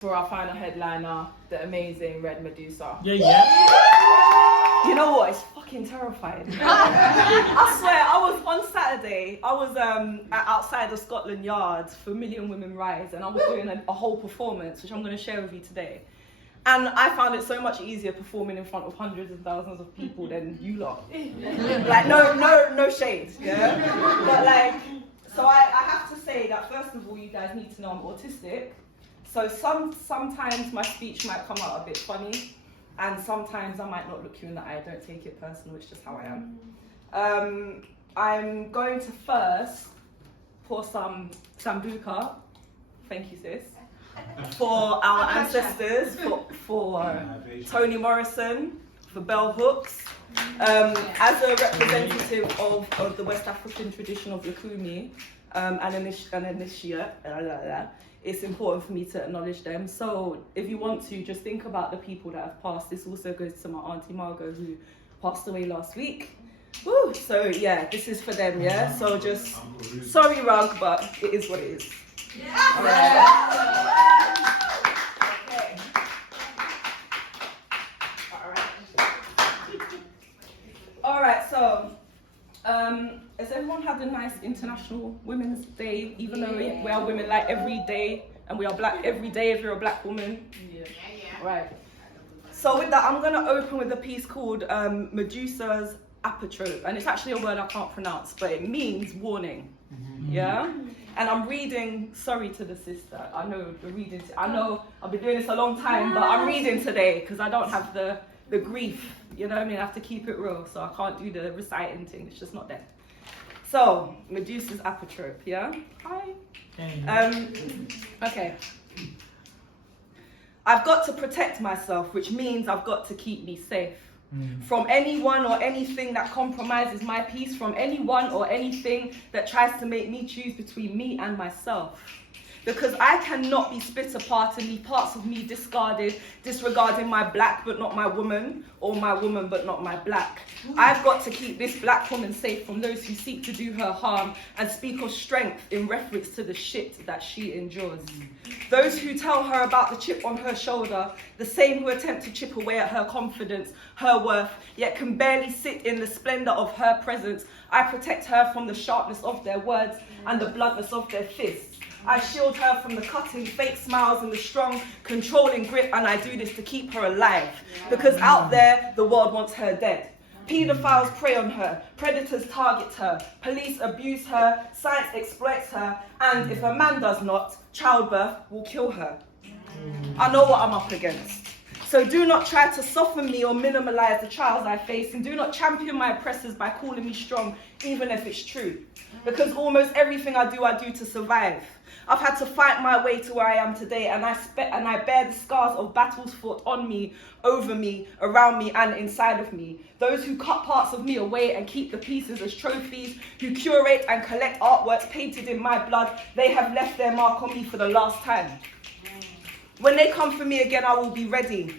For our final headliner, the amazing Red Medusa. Yeah. You know what? It's fucking terrifying. I swear, I was on Saturday. I was outside the Scotland Yard for Million Women Rise, and I was doing a whole performance, which I'm going to share with you today. And I found it so much easier performing in front of hundreds and thousands of people than you lot. Like, no shade, yeah. But like, so I have to say that first of all, you guys need to know I'm autistic. So sometimes my speech might come out a bit funny, and sometimes I might not look you in the eye. Don't take it personal, it's just how I am. I'm going to first pour some sambuca, thank you sis, for our ancestors, for Toni Morrison, for bell hooks. As a representative of the West African tradition of Lukumi, and initiate, it's important for me to acknowledge them. So if you want to, just think about the people that have passed. This also goes to my auntie Margot, who passed away last week. Woo! So yeah, this is for them, yeah? So just, sorry Rug, but it is what it is. Yeah. All right. Okay. All right, so has everyone had a nice International Women's Day, even though we are women like every day, and we are black every day if you're a black woman? Yeah. Right. So with that, I'm going to open with a piece called Medusa's apotrope, and it's actually a word I can't pronounce, but it means warning. Yeah? And I'm reading, sorry to the sister, I know I've been doing this a long time, but I'm reading today because I don't have the grief, you know what I mean? I have to keep it real, so I can't do the reciting thing, it's just not there. So, Medusa's apotrope, yeah? Hi. Okay. I've got to protect myself, which means I've got to keep me safe. From anyone or anything that compromises my peace, from anyone or anything that tries to make me choose between me and myself. Because I cannot be split apart and leave parts of me discarded, disregarding my black but not my woman, or my woman but not my black. I've got to keep this black woman safe from those who seek to do her harm and speak of strength in reference to the shit that she endures. Those who tell her about the chip on her shoulder, the same who attempt to chip away at her confidence, her worth, yet can barely sit in the splendor of her presence. I protect her from the sharpness of their words and the bluntness of their fists. I shield her from the cutting, fake smiles and the strong, controlling grip, and I do this to keep her alive. Because out there, the world wants her dead. Pedophiles prey on her, predators target her, police abuse her, science exploits her, and if a man does not, childbirth will kill her. I know what I'm up against. So do not try to soften me or minimalize the trials I face, and do not champion my oppressors by calling me strong, even if it's true. Because almost everything I do to survive. I've had to fight my way to where I am today, and I bear the scars of battles fought on me, over me, around me, and inside of me. Those who cut parts of me away and keep the pieces as trophies, who curate and collect artworks painted in my blood, they have left their mark on me for the last time. When they come for me again, I will be ready.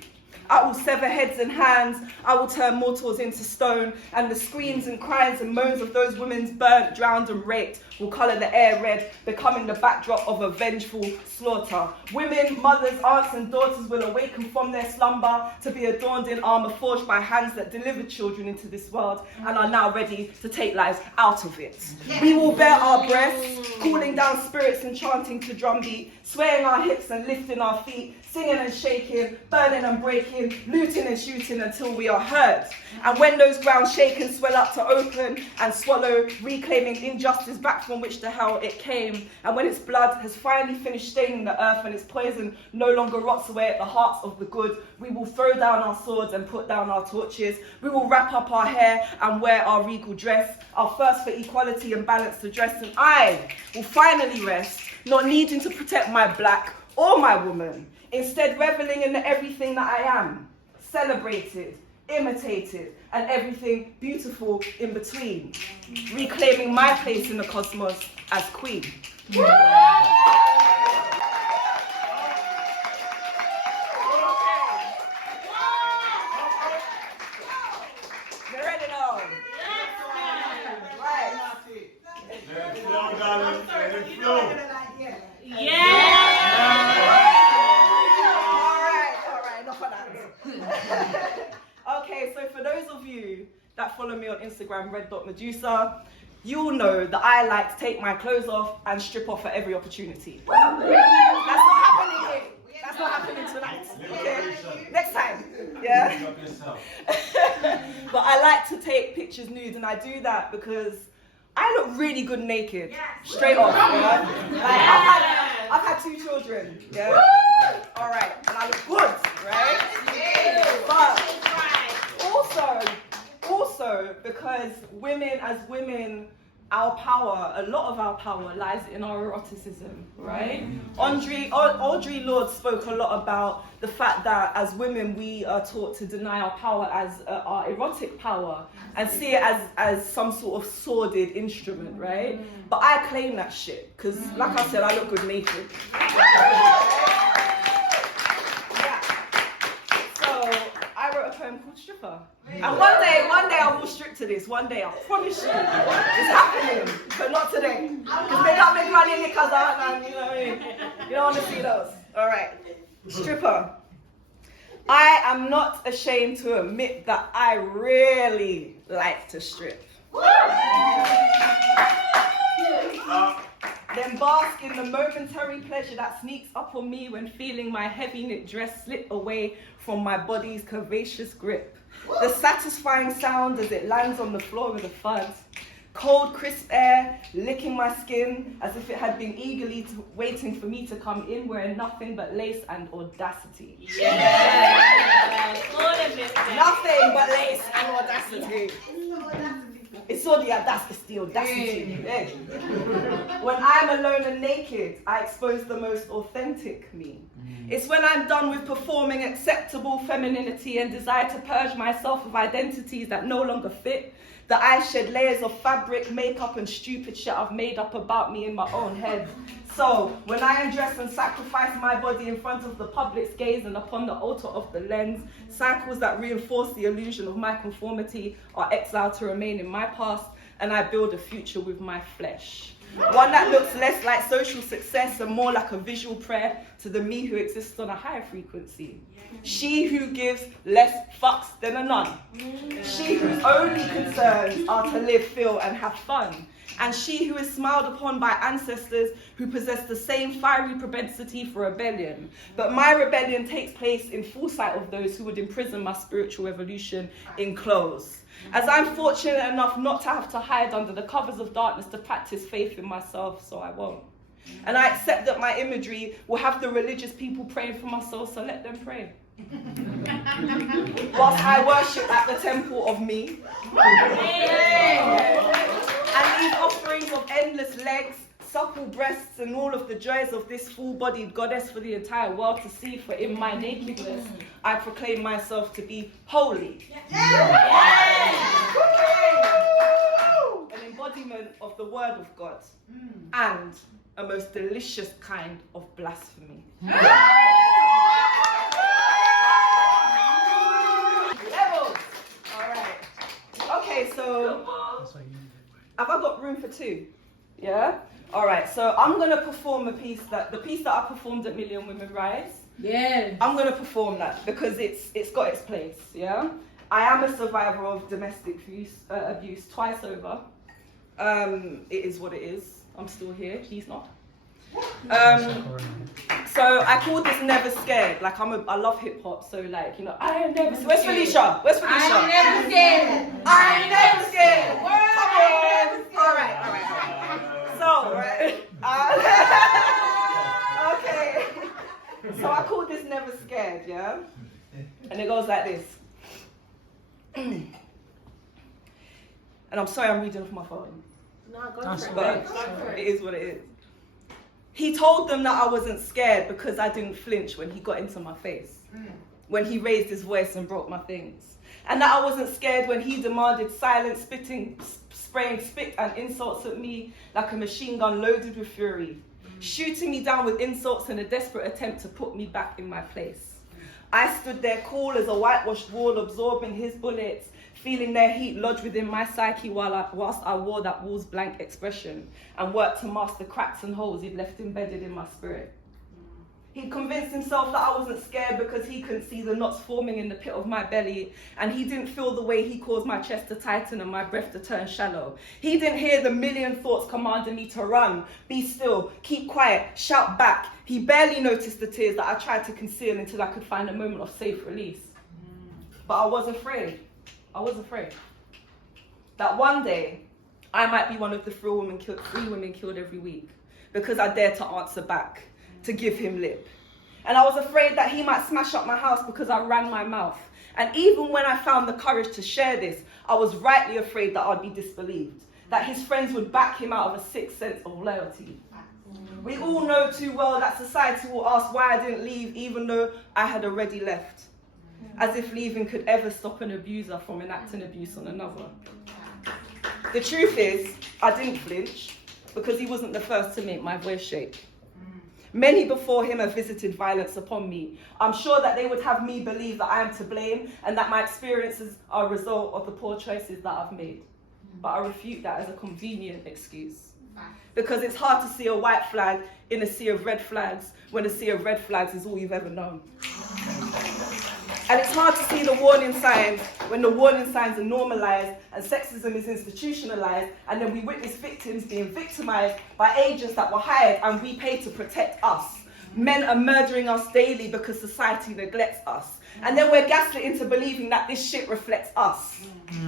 I will sever heads and hands, I will turn mortals into stone, and the screams and cries and moans of those women burnt, drowned and raped will colour the air red, becoming the backdrop of a vengeful slaughter. Women, mothers, aunts and daughters will awaken from their slumber to be adorned in armour forged by hands that delivered children into this world and are now ready to take lives out of it. We will bear our breaths, cooling down spirits and chanting to drumbeat, swaying our hips and lifting our feet, singing and shaking, burning and breaking, looting and shooting until we are heard. And when those grounds shake and swell up to open and swallow, reclaiming injustice back from which the hell it came, and when its blood has finally finished staining the earth and its poison no longer rots away at the hearts of the good, we will throw down our swords and put down our torches. We will wrap up our hair and wear our regal dress, our thirst for equality and balance to dress, and I will finally rest, not needing to protect my black or my woman, instead reveling in the everything that I am, celebrated, imitated, and everything beautiful in between, reclaiming my place in the cosmos as queen. follow me on Instagram, red.medusa, you'll know that I like to take my clothes off and strip off at every opportunity. That's not happening here. That's not happening tonight. Okay? Next time. Yeah? But I like to take pictures nude, and I do that because I look really good naked. Straight off. Yeah? Like, I've had 2 children. Yeah? Alright. And I look good, right? But also because women, as women, our power, a lot of our power lies in our eroticism, right? Audre Lorde spoke a lot about the fact that as women we are taught to deny our power as our erotic power and see it as some sort of sordid instrument, right? But I claim that shit because, like I said, I look good naked. Called Stripper. And one day I will strip to this. One day, I promise you, it's happening, but not today. Because they got me running because and you know what I mean? You don't want to see those. All right, Stripper. I am not ashamed to admit that I really like to strip. Then bask in the momentary pleasure that sneaks up on me when feeling my heavy knit dress slip away from my body's curvaceous grip. The satisfying sound as it lands on the floor with a thud. Cold, crisp air licking my skin as if it had been eagerly waiting for me to come in wearing nothing but lace and audacity. Yeah. Nothing but lace and audacity. It's all the audacity. Yeah. When I'm alone and naked, I expose the most authentic me. It's when I'm done with performing acceptable femininity and desire to purge myself of identities that no longer fit, that I shed layers of fabric, makeup, and stupid shit I've made up about me in my own head. So, when I undress and sacrifice my body in front of the public's gaze and upon the altar of the lens, cycles that reinforce the illusion of my conformity are exiled to remain in my past, and I build a future with my flesh. One that looks less like social success and more like a visual prayer to the me who exists on a higher frequency. She who gives less fucks than a nun. She whose only concerns are to live, feel, and have fun. And she who is smiled upon by ancestors who possess the same fiery propensity for rebellion. But my rebellion takes place in full sight of those who would imprison my spiritual evolution in clothes. As I'm fortunate enough not to have to hide under the covers of darkness to practice faith in myself, so I won't. And I accept that my imagery will have the religious people praying for my soul, so let them pray. Whilst I worship at the temple of me. And these offerings of endless legs, supple breasts, and all of the joys of this full-bodied goddess for the entire world to see, for in my nakedness, I proclaim myself to be holy. An embodiment of the word of God, and a most delicious kind of blasphemy. Levels! Alright. Okay, so have I got room for 2? Yeah? Alright, so I'm gonna perform the piece that I performed at Million Women Rise. Yeah. I'm gonna perform that because it's got its place, yeah? I am a survivor of domestic abuse twice over. It is what it is. I'm still here, he's not. So I called this Never Scared. Like I love hip hop, so like, you know, I am never scared. Where's Felicia? Where's Felicia? I am never scared. I am never scared. Come on. Alright. So, right. Okay. So I called this Never Scared, yeah? And it goes like this. And I'm sorry I'm reading off my phone. No, go for it. But it is what it is. He told them that I wasn't scared because I didn't flinch when he got into my face. When he raised his voice and broke my things. And that I wasn't scared when he demanded silence, spraying spit and insults at me like a machine gun loaded with fury. Shooting me down with insults in a desperate attempt to put me back in my place. I stood there cool as a whitewashed wall, absorbing his bullets, feeling their heat lodge within my psyche whilst I wore that wall's blank expression and worked to mask the cracks and holes he'd left embedded in my spirit. He convinced himself that I wasn't scared because he couldn't see the knots forming in the pit of my belly, and he didn't feel the way he caused my chest to tighten and my breath to turn shallow. He didn't hear the million thoughts commanding me to run, be still, keep quiet, shout back. He barely noticed the tears that I tried to conceal until I could find a moment of safe release. But I was afraid. I was afraid that one day I might be one of the three women killed every week because I dared to answer back, to give him lip. And I was afraid that he might smash up my house because I ran my mouth. And even when I found the courage to share this, I was rightly afraid that I'd be disbelieved, that his friends would back him out of a sick sense of loyalty. We all know too well that society will ask why I didn't leave even though I had already left. As if leaving could ever stop an abuser from enacting abuse on another. The truth is, I didn't flinch because he wasn't the first to make my voice shake. Many before him have visited violence upon me. I'm sure that they would have me believe that I am to blame and that my experiences are a result of the poor choices that I've made. But I refute that as a convenient excuse. Because it's hard to see a white flag in a sea of red flags when a sea of red flags is all you've ever known. And it's hard to see the warning signs when the warning signs are normalized and sexism is institutionalized, and then we witness victims being victimized by agents that were hired and we paid to protect us. Men are murdering us daily because society neglects us. And then we're gaslit into believing that this shit reflects us.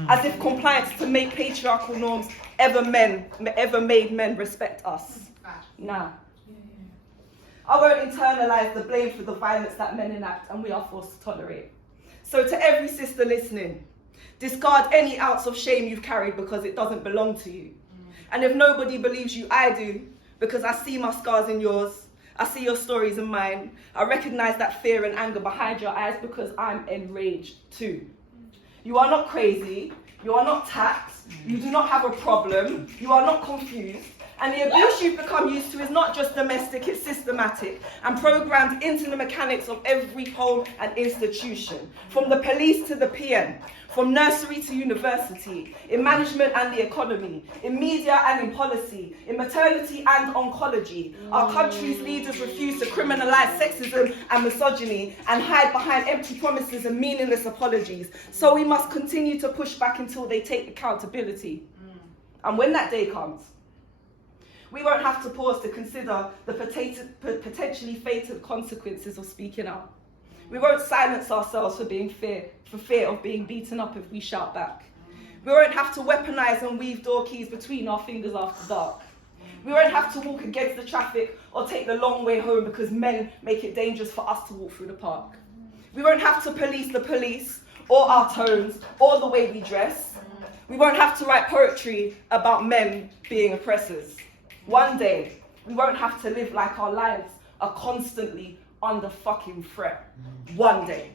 As if compliance to make patriarchal norms ever made men respect us. Nah. I won't internalize the blame for the violence that men enact and we are forced to tolerate. So to every sister listening, discard any ounce of shame you've carried because it doesn't belong to you. And if nobody believes you, I do, because I see my scars in yours. I see your stories in mine. I recognize that fear and anger behind your eyes because I'm enraged too. You are not crazy. You are not taxed. You do not have a problem. You are not confused. And the abuse you've become used to is not just domestic, it's systematic and programmed into the mechanics of every home and institution, from the police to the PM, from nursery to university, in management and the economy, in media and in policy, in maternity and oncology. Our country's leaders refuse to criminalize sexism and misogyny and hide behind empty promises and meaningless apologies. So we must continue to push back until they take accountability. And when that day comes, we won't have to pause to consider the potentially fatal consequences of speaking out. We won't silence ourselves for fear of being beaten up if we shout back. We won't have to weaponize and weave door keys between our fingers after dark. We won't have to walk against the traffic or take the long way home because men make it dangerous for us to walk through the park. We won't have to police the police or our tones or the way we dress. We won't have to write poetry about men being oppressors. One day, we won't have to live like our lives are constantly under fucking threat. One day.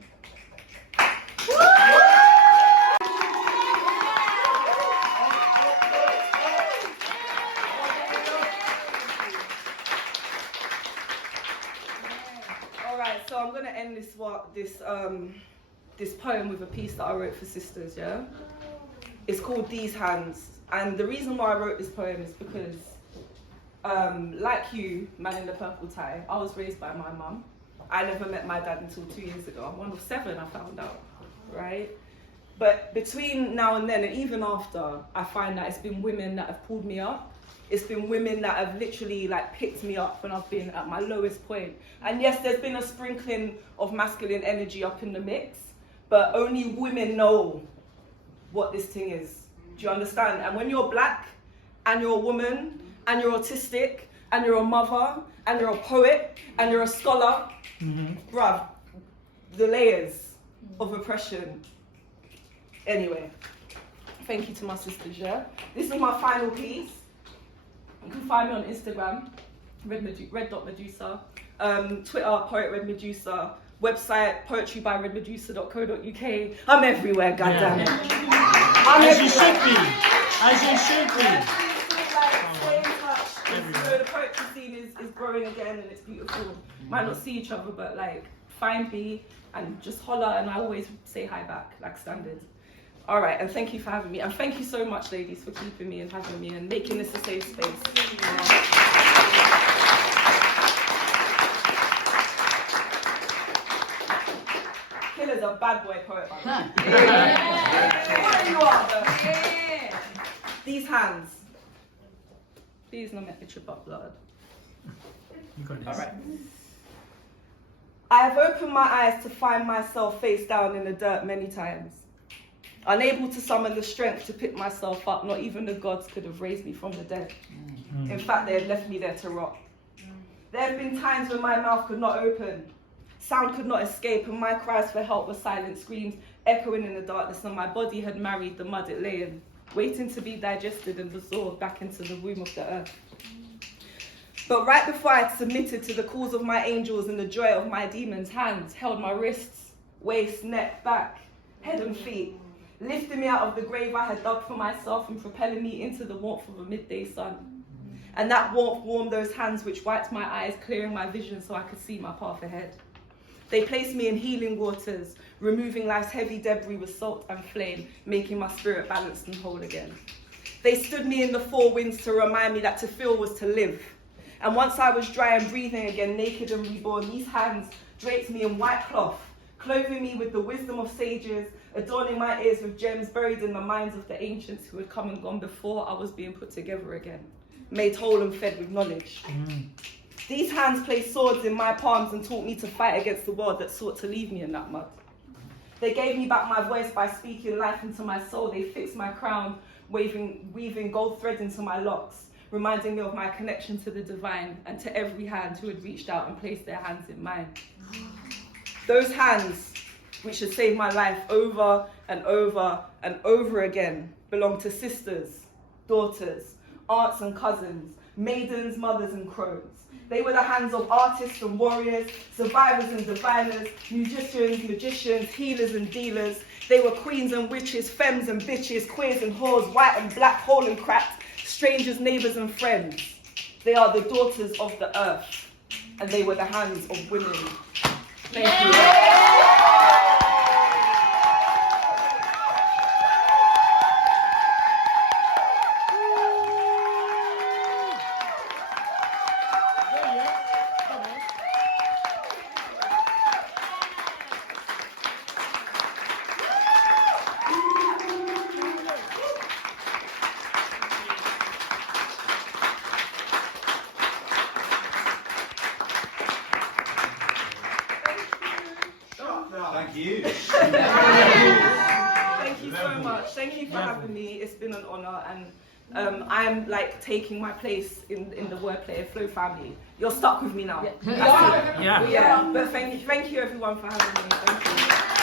Alright, so I'm gonna end this poem with a piece that I wrote for sisters, yeah? It's called These Hands. And the reason why I wrote this poem is because like you, man in the purple tie, I was raised by my mum. I never met my dad until 2 years ago. I'm one of 7, I found out, right? But between now and then, and even after, I find that it's been women that have pulled me up. It's been women that have literally like picked me up when I've been at my lowest point. And yes, there's been a sprinkling of masculine energy up in the mix, but only women know what this thing is. Do you understand? And when you're black and you're a woman, and you're autistic, and you're a mother, and you're a poet, and you're a scholar, bruv, the layers of oppression. Anyway, thank you to my sisters, yeah? This is my final piece. You can find me on Instagram, red.medusa, Twitter, Poet Red Medusa, website, poetrybyredmedusa.co.uk. I'm everywhere, goddammit. As you should be. As you should be. So the poetry scene is growing again and it's beautiful. Might not see each other, but like find me and just holler, and I always say hi back, like standard. All right, and thank you for having me. And thank you so much, ladies, for keeping me and having me and making this a safe space. Killer's a bad boy poet. What you are, though? These hands. These not meant to trip up blood. You got this. All right. I have opened my eyes to find myself face down in the dirt many times. Unable to summon the strength to pick myself up, not even the gods could have raised me from the dead. In fact, they had left me there to rot. There have been times when my mouth could not open, sound could not escape, and my cries for help were silent screams echoing in the darkness, and my body had married the mud it lay in, waiting to be digested and absorbed back into the womb of the earth. But right before I had submitted to the calls of my angels and the joy of my demons, hands held my wrists, waist, neck, back, head and feet, lifting me out of the grave I had dug for myself and propelling me into the warmth of a midday sun. And that warmth warmed those hands which wiped my eyes, clearing my vision so I could see my path ahead. They placed me in healing waters, removing life's heavy debris with salt and flame, making my spirit balanced and whole again. They stood me in the four winds to remind me that to feel was to live. And once I was dry and breathing again, naked and reborn, these hands draped me in white cloth, clothing me with the wisdom of sages, adorning my ears with gems buried in the minds of the ancients who had come and gone before I was being put together again, made whole and fed with knowledge. These hands placed swords in my palms and taught me to fight against the world that sought to leave me in that mud. They gave me back my voice by speaking life into my soul. They fixed my crown, weaving gold thread into my locks, reminding me of my connection to the divine and to every hand who had reached out and placed their hands in mine. Those hands, which had saved my life over and over and over again, belong to sisters, daughters, aunts and cousins, maidens, mothers and crones. They were the hands of artists and warriors, survivors and diviners, musicians, magicians, healers and dealers. They were queens and witches, femmes and bitches, queers and whores, white and black, whole and cracked, strangers, neighbours and friends. They are the daughters of the earth, and they were the hands of women. Thank you. Thank you. Thank you so much. Thank you for having me. It's been an honour, and I'm like taking my place in the Wordplay Flow family. You're stuck with me now. Yeah. But thank you everyone for having me. Thank you.